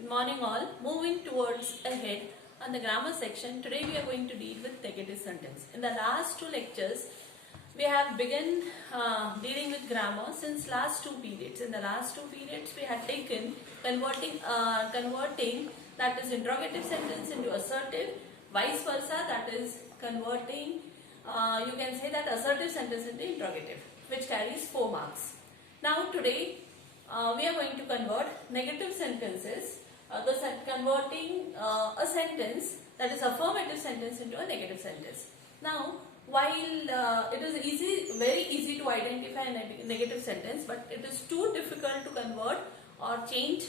Good morning all. Moving towards ahead on the grammar section, today we are going to deal with negative sentence. In the last two lectures, we have begun dealing with grammar since last two periods. In the last two periods, we had taken converting that is interrogative sentence into assertive, vice versa, that is converting, you can say that assertive sentence into interrogative, which carries 4 marks. Now today, we are going to convert negative sentences, converting a sentence that is affirmative sentence into a negative sentence. Now, while it is very easy to identify a negative sentence, but it is too difficult to convert or change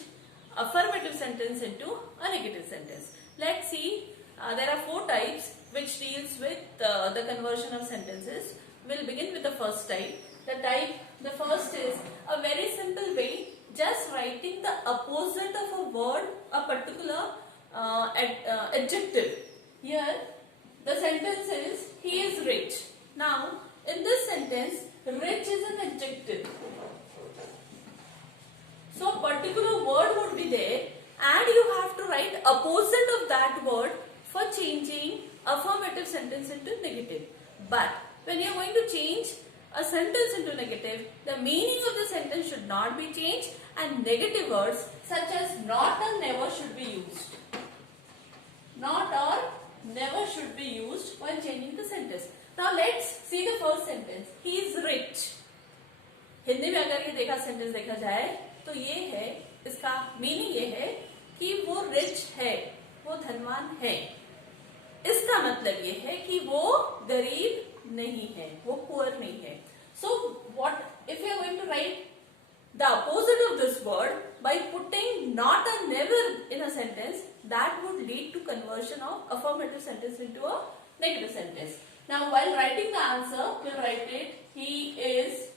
affirmative sentence into a negative sentence. Let's see, there are 4 types which deals with the conversion of sentences. We'll begin with the first type. The first is a very simple way, just writing the opposite of a word, a particular adjective. Here, the sentence is, he is rich. Now, in this sentence, rich is an adjective. So, particular word would be there and you have to write opposite of that word for changing affirmative sentence into negative. But, when you are going to change a sentence into negative, the meaning of the sentence should not be changed and negative words such as not or never should be used. Not or never should be used while changing the sentence. Now let's see the first sentence. He is rich. Hindi में अगर ये sentence देखा जाए तो ये है, इसका meaning ये है कि वो रिच है, वो धनवान है. इसका मतलब ये है कि वो गरीब नहीं है, वो पुअर नहीं है. So what if you are going to write the opposite of this word by putting not or never in a sentence, that would lead to conversion of affirmative sentence into a negative sentence. Now while writing the answer, we will write it, he is,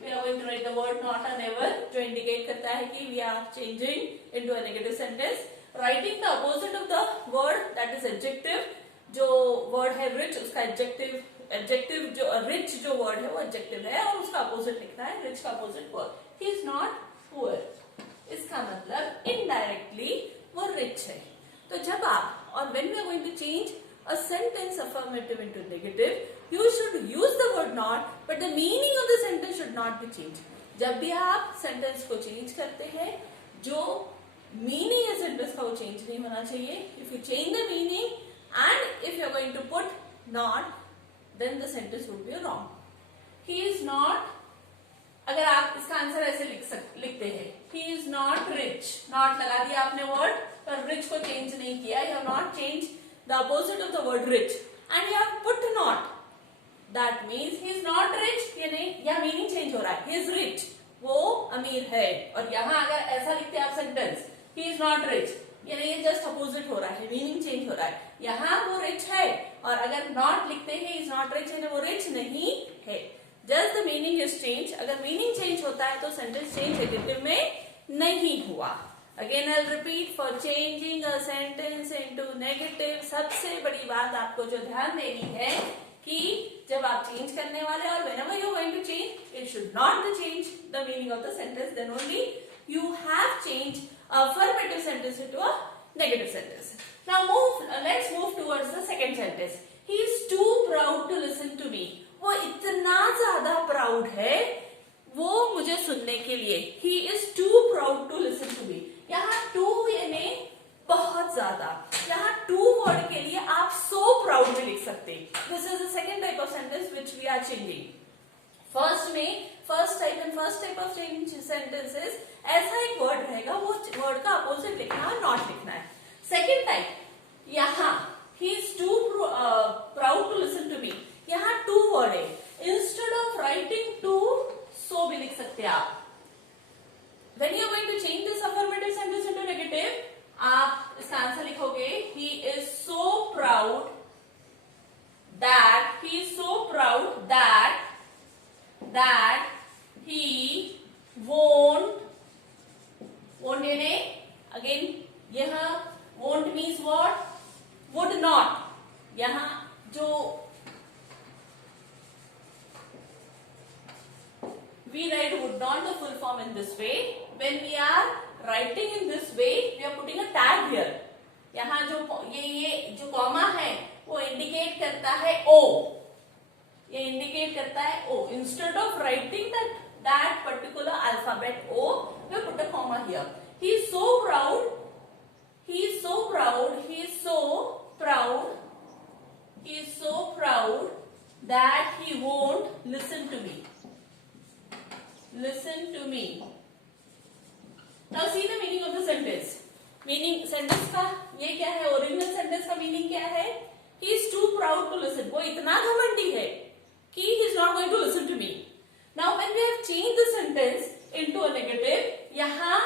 we are going to write the word not or never जो indicate करता है कि we are changing into a negative sentence. Writing the opposite of the word, that is adjective. जो word है rich, उसका adjective जो rich जो word है वो adjective है और उसका opposite लिखना है rich का opposite word. He is not poor. इसका मतलब indirectly वो rich है. तो जब आप और when we are going to change a sentence affirmative into negative, you should use the word not, but the meaning of the sentence should not be changed. जब भी आप sentence को change करते हैं, जो meaning है sentence का वो change नहीं होना चाहिए. If you change the meaning and if you are going to put not, then the sentence would be wrong. He is not, अगर आप इसका आंसर ऐसे लिखते हैं, he is not rich. Not लगा दिया आपने word, पर rich को change नहीं किया. You have not changed the opposite of the word rich, and you have put not. That means he is not rich. ये नहीं, यह meaning change हो रहा है. He is rich. वो अमीर है. और यहाँ अगर ऐसा लिखते हैं आप sentence, he is not rich. ये नहीं, ये just opposite हो रहा है. Meaning change हो रहा है. यहाँ वो rich है और अगर not लिखते हैं is not rich है, वो rich नहीं है. Just the meaning is changed. अगर meaning change होता है तो sentence change adjective में नहीं हुआ. Again I'll repeat, for changing a sentence into negative, सबसे बड़ी बात आपको जो ध्यान देनी है कि जब आप change करने वाले और whenever you are going to change, it should not change the meaning of the sentence. Then only you have changed affirmative sentence into a negative sentence. Now let's move towards the second sentence. He is too proud to listen to me. वो इतना ज्यादा proud है वो मुझे सुनने के लिए. He is too proud to listen to me. यहाँ too यानी बहुत ज्यादा. यहाँ too word के लिए आप so proud भी लिख सकते. This is the second type of sentence which we are changing. first type of change sentences ऐसा एक word रहेगा, वो word का opposite लिखना है, not लिखना है. Second type, यहाँ he is too proud to listen to me. यहाँ to word है. Instead of writing to, so भी लिख सकते हैं आप. When you are going to change this affirmative sentence into negative, आप इसका आंसर लिखोगे, he is so proud that he won't यानी again यह won't means what? Would not. यहाँ जो we write would not the full form in this way. When we are writing in this way, we are putting a ये जो comma है वो indicate करता है ओ, ये इंडिकेट करता है O. Instead of writing that particular alphabet O, we put a comma here. He is so proud, he is so proud, he is so proud, he is so proud that he won't listen to me. Listen to me. Now see the meaning of the sentence. Meaning sentence का ये क्या है? Original sentence का meaning क्या है? He is too proud to listen. वो इतना घमंडी है कि he is not going to listen to me. Now when we have changed the sentence into a negative, यहाँ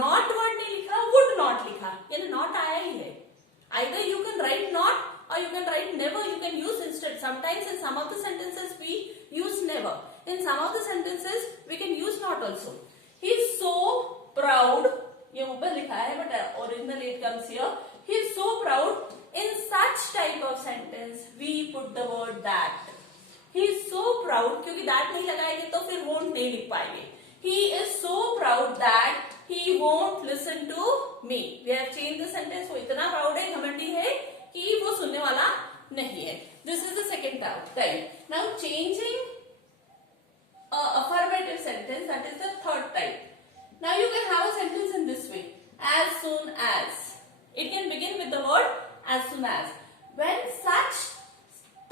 not word नहीं लिखा, would not लिखा, यानी not आया ही है. Either you can write not or you can write never. You can use instead. Sometimes in some of the sentences we use never. In some of the sentences we can use not also. He is so proud. ये ऊपर लिखा है but originally it comes here. He is so proud. In such type of sentence we put the word that. He is so proud, क्योंकि that नहीं लगाएंगे तो फिर won't नहीं लिख पाएंगे. He is so proud that he won't listen to me. We have changed the sentence. वो इतना proud है, घमंडी है कि वो सुनने वाला नहीं है. This is the second type. Now changing a affirmative sentence, that is the third type. Now you can have a sentence in this way: as soon as. It can begin with the word as soon as. When such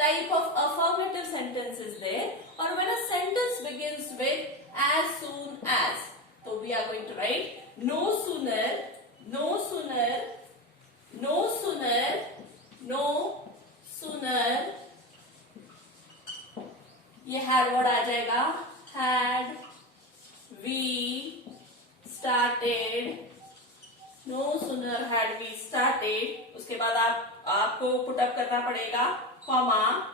type of affirmative sentence is there, or when a sentence begins with as soon as, so we are going to write no sooner, no sooner, no sooner, no sooner. ये had word आ जाएगा. Had we started, no sooner had we started. उसके बाद आपको put up करना पड़ेगा comma,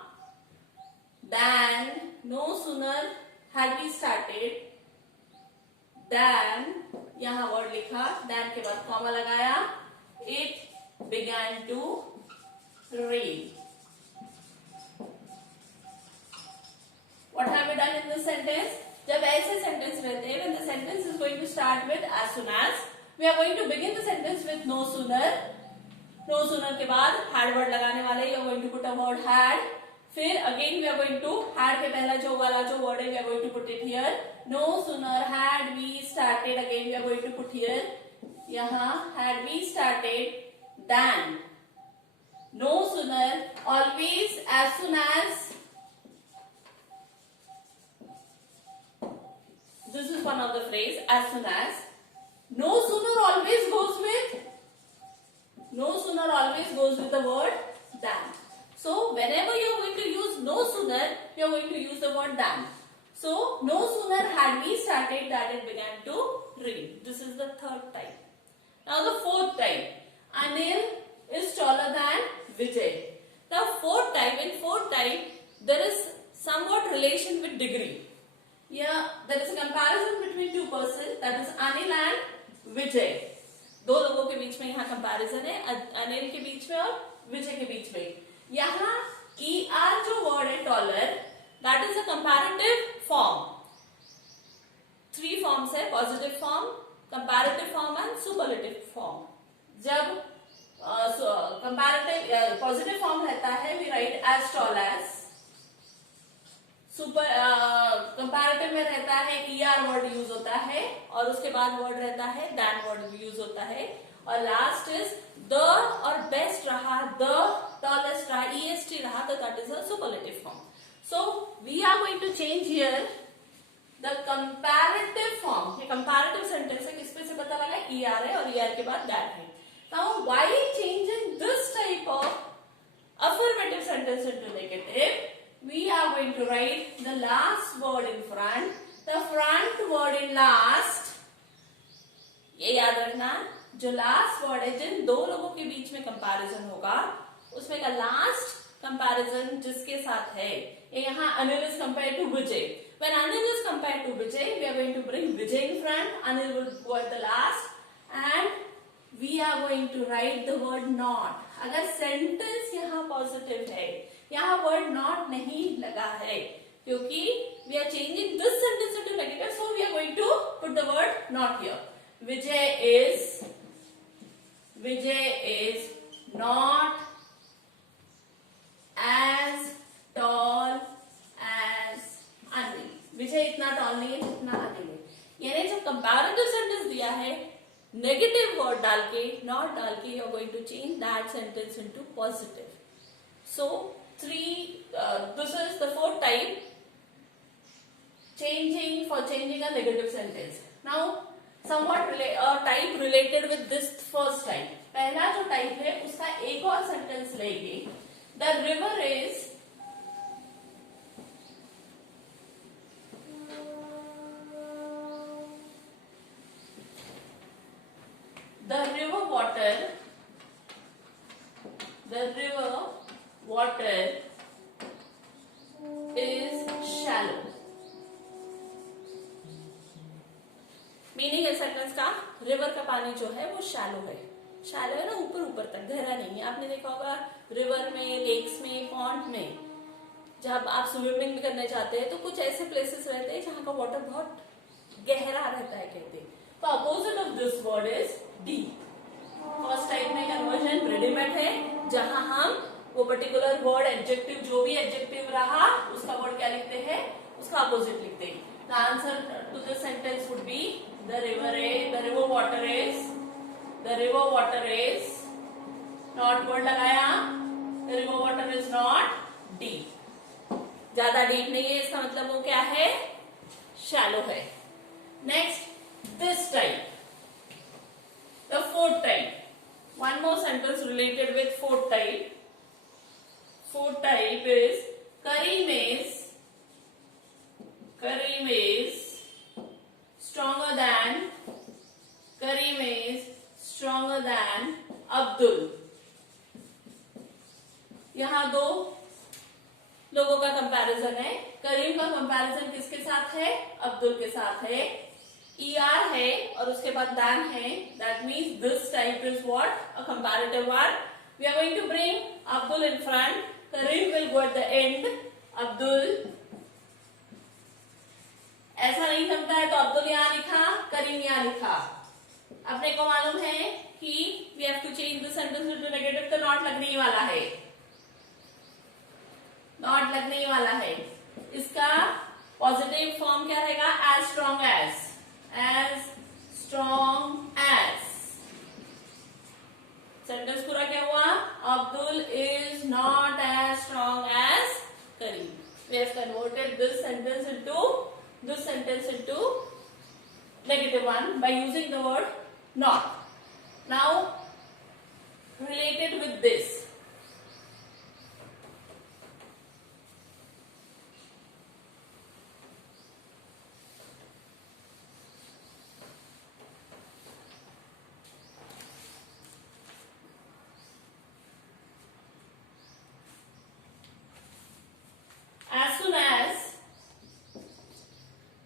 then no sooner had we started, then यहाँ word लिखा, then के बाद comma लगाया, it began to rain. What have we done in this sentence? जब ऐसे sentence रहते हैं, when the sentence is going to start with as soon as, we are going to begin the sentence with no sooner. No sooner के बाद had word लगाने वाले, you are going to put a word had. फिर again we are going to had के पहला जो वाला जो word है, we are going to put it here. No sooner had we started, again we are going to put here. यहाँ had we started, than. No sooner, always, as soon as. This is one of the phrase, as soon as. No sooner always goes with. No sooner always goes with the word than. So whenever you are going to use no sooner, you are going to use the word than. So no sooner had we started that it began to rain. This is the third type. Now the fourth type. Anil is taller than Vijay. Now fourth type, in fourth type there is somewhat relation with degree. Yeah, there is a comparison between two persons, that is Anil and Vijay. दो लोगों के बीच में यहाँ comparison है, अनिल के बीच में और विजय के बीच में. यहाँ ER जो वर्ड है taller, that is a comparative form. Three forms है, positive form, comparative form and superlative form. जब कंपैरेटिव पॉजिटिव फॉर्म रहता है, we write as tall as. Super comparative में रहता है ER वर्ड यूज होता है, और उसके बाद वर्ड रहता है दैन वर्ड यूज होता है, और लास्ट इज द और बेस्ट रहा, द टॉलेस्ट रहा, EST रहा, तो that is a superlative form. So we are going to change here the comparative form. ये कंपैरेटिव सेंटेंस है, किस पे से पता लगा? ER है और ER के बाद दैट है. Now why changing this type of affirmative sentence into negative? We are going to write the last word in front, the front word in last. ये याद रखना, जो लास्ट वर्ड है, जिन दो लोगों के बीच में कंपैरिजन होगा, उसमें का लास्ट कंपैरिजन जिसके साथ है, ये यहाँ Anil is compare to Vijay. When Anil is compared to Vijay, we are going to bring Vijay in front, Anil will go at the last, and we are going to write the word not. अगर sentence यहाँ positive है, यहाँ word not नहीं लगा है, क्योंकि we are changing this sentence into negative, so we are going to put the word not here. Vijay is not negative word डाल के, नॉट डाल के, you are going to change that sentence into positive. So this is the fourth type, for changing a negative sentence. Now somewhat type related with this first type. पहला जो type है उसका एक और सेंटेंस लेंगे. The river is river water is shallow. Meaning है sentence का, river का पानी जो है वो शैलो है. शैलो है ना, ऊपर ऊपर तक, गहरा नहीं है. आपने देखा होगा रिवर में, लेक्स में, पॉन्ड में जब आप स्विमिंग भी करने जाते हैं तो कुछ ऐसे प्लेसेस रहते हैं जहाँ का वाटर बहुत गहरा रहता है कहते हैं. तो opposite of this word is D. First type में कन्वर्जन रेडीमेड है, जहां हम वो पर्टिकुलर वर्ड, एडजेक्टिव, जो भी एडजेक्टिव रहा उसका वर्ड क्या लिखते हैं, उसका अपोजिट लिखते हैं. The answer to this sentence would be the river water is not word लगाया, the river water is not deep. ज्यादा डीप नहीं है, इसका मतलब वो क्या है, शैलो है. Next this type, the fourth type. One more sentence related with fourth type. Fourth type is Karim is stronger than Abdul. यहाँ दो लोगों का कंपैरिजन है. करीम का कंपैरिजन किसके साथ है, अब्दुल के साथ है. ER है और उसके बाद than है. That means this type is what? A comparative word. We are going to bring Abdul in front. Karim will go at the end. Abdul. ऐसा नहीं समझता है तो अब्दुल यहाँ लिखा, करीम यहाँ लिखा. अपने को मालूम है कि we have to change the sentence into negative, तो not लगने ही वाला है. not लगने ही वाला है. इसका पॉजिटिव फॉर्म क्या रहेगा, as strong as. सेंटेंस पूरा क्या हुआ, Abdul is not as strong as Karim. We have converted this sentence into negative one by using the word not. Now related with this,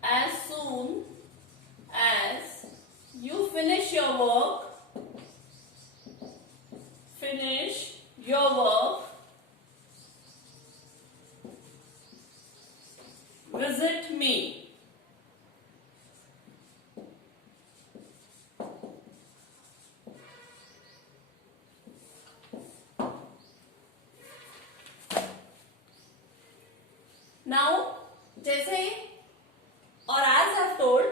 as soon as you finish your work, visit me. Now, जैसे और as I've told,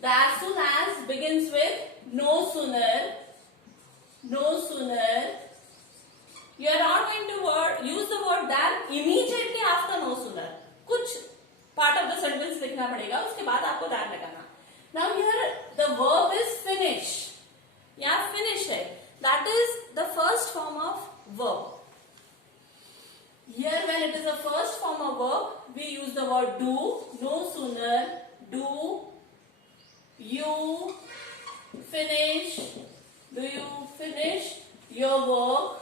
the as soon as begins with no sooner. You are not going to use the word than immediately after no sooner. कुछ part of the sentence लिखना पड़ेगा, उसके बाद आपको than लगाना. Now here the verb is finish. यहाँ finish है. That is the first form of verb. Here when it is a first form of verb, we use the word do. No sooner, do you finish your work.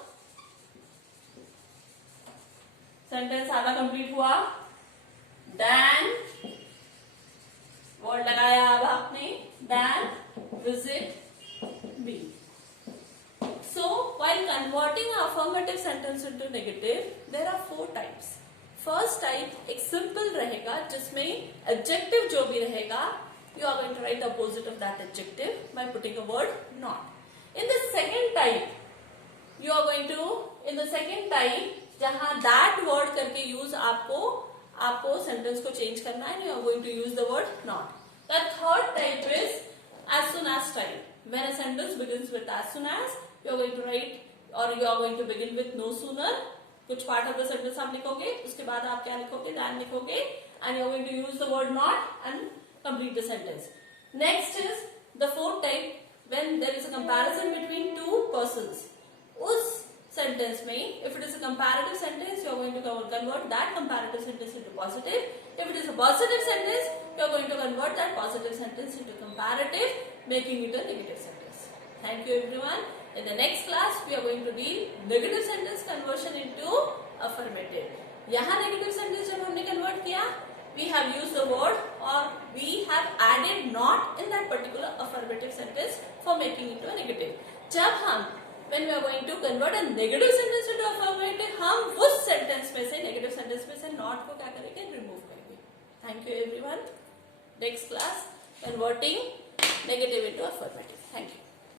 Sentence आधा complete हुआ. Then word लगाया अब आपने, then visit me. So while converting an affirmative sentence into negative, there are 4 types. First type एक simple रहेगा जिसमें adjective जो भी रहेगा, you are going to write the opposite of that adjective by putting a word not. In the second type, जहाँ that word करके use आपको sentence को change करना है, you are going to use the word not. The third type is as soon as type. when a sentence begins with as soon as, you are going to write or you are going to begin with no sooner. कुछ part of the sentence आप लिखोगे, उसके बाद आप क्या लिखोगे, than लिखोगे, and you are going to use the word not and complete the sentence. Next is the fourth type, when there is a comparison between two persons. उस sentence में, if it is a comparative sentence, you are going to convert that comparative sentence into positive. If it is a positive sentence, you are going to convert that positive sentence into comparative, making it a negative sentence. Thank you everyone. In the next class, we are going to deal negative sentence conversion into affirmative. यहाँ negative sentence जब हमने convert किया, we have used the word or we have added not in that particular affirmative sentence for making it to a negative. जब हम when we are going to convert a negative sentence into affirmative, हम उस sentence में से negative sentence में से not को क्या करेंगे, remove करेंगे. Thank you everyone. Next class, converting negative into affirmative. Thank you.